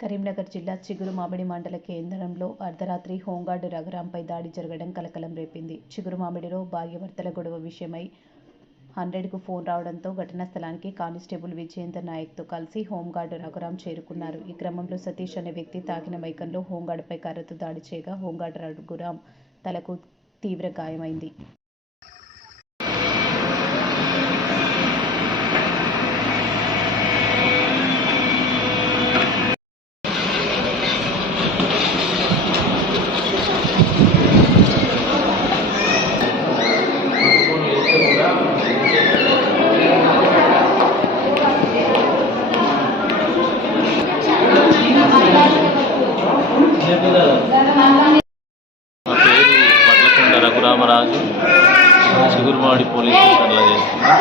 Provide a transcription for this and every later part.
కరీంనగర్ జిల్లా చిగురు మామిడి మండల కేంద్రంలో అర్ధరాత్రి హోంగార్డు రఘురాంపై దాడి జరగడం కలకలం రేపింది. చిగురు మామిడిలో భార్యాభర్తల గొడవ విషయమై హండ్రెడ్కు ఫోన్ రావడంతో ఘటనా స్థలానికి కానిస్టేబుల్ విజయేందర్ నాయక్తో కలిసి హోంగార్డు రఘురాం చేరుకున్నారు. ఈ క్రమంలో సతీష్ అనే వ్యక్తి తాకిన మైకంలో హోంగార్డుపై కర్రతో దాడి చేయగా హోంగార్డు రఘురాం తలకు తీవ్ర గాయమైంది. రఘురామరాజు. చిగురుమాడి పోలీస్ స్టేషన్లో చేస్తున్నా.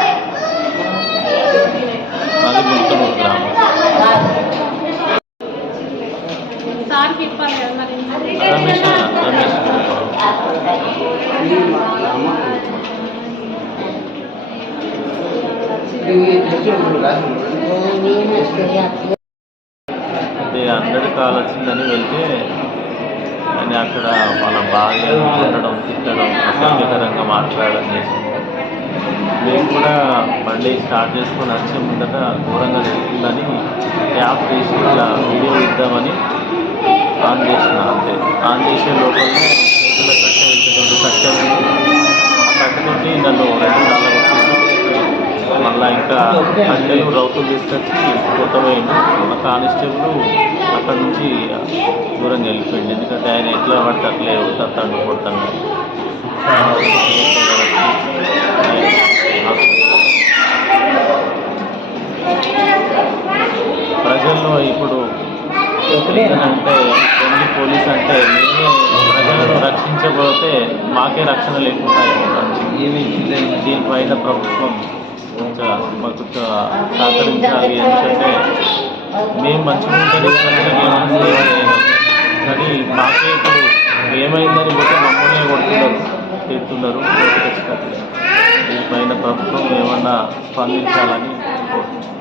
సార్ చెప్పాలి కాల్ వచ్చిందని వెళ్తే అని అక్కడ మన భార్య ఉండడం తిట్టడం అసభ్యకరంగా మాట్లాడడం చేసింది. మేము కూడా బండి స్టార్ట్ చేసుకొని వచ్చే ముందట ఘోరంగా జరిగిందని యాప్ తీసి వీడియో ఇద్దామని ఆన్ చేసిన అంతే ఆన్ చేసే లోపల చేతుల కట్ట ఇచ్చినటువంటి కట్ట ఆ కట్ట నుంచి నన్ను రెండు నాలుగు మళ్ళీ ఇంకా కట్టెలు రౌతులు తీసుకొచ్చి కొట్టబోయింది మా కానిస్టేబుల్ అక్కడ నుంచి దూరంగా వెళ్ళిపోయింది. ఎందుకంటే ఆయన ఎట్లా పడితే అట్లే కొడతాడు కొడతాడు ప్రజల్లో ఇప్పుడు అంటే పోలీస్ అంటే ప్రజలను రక్షించకపోతే మాకే రక్షణ లేకుండా అయిపోతుంది దీనిపైన ప్రభుత్వం కొంచెం మాకు సహకరించాలి ఎందుకంటే మేము మంచిగా ఉంటే కానీ మాకే ఇప్పుడు ఏమైందని పోతే మమ్మల్ని కొడుతున్నారు తిడుతున్నారు దీనిపైన ప్రభుత్వం ఏమన్నా స్పందించాలని కోరుతున్నాం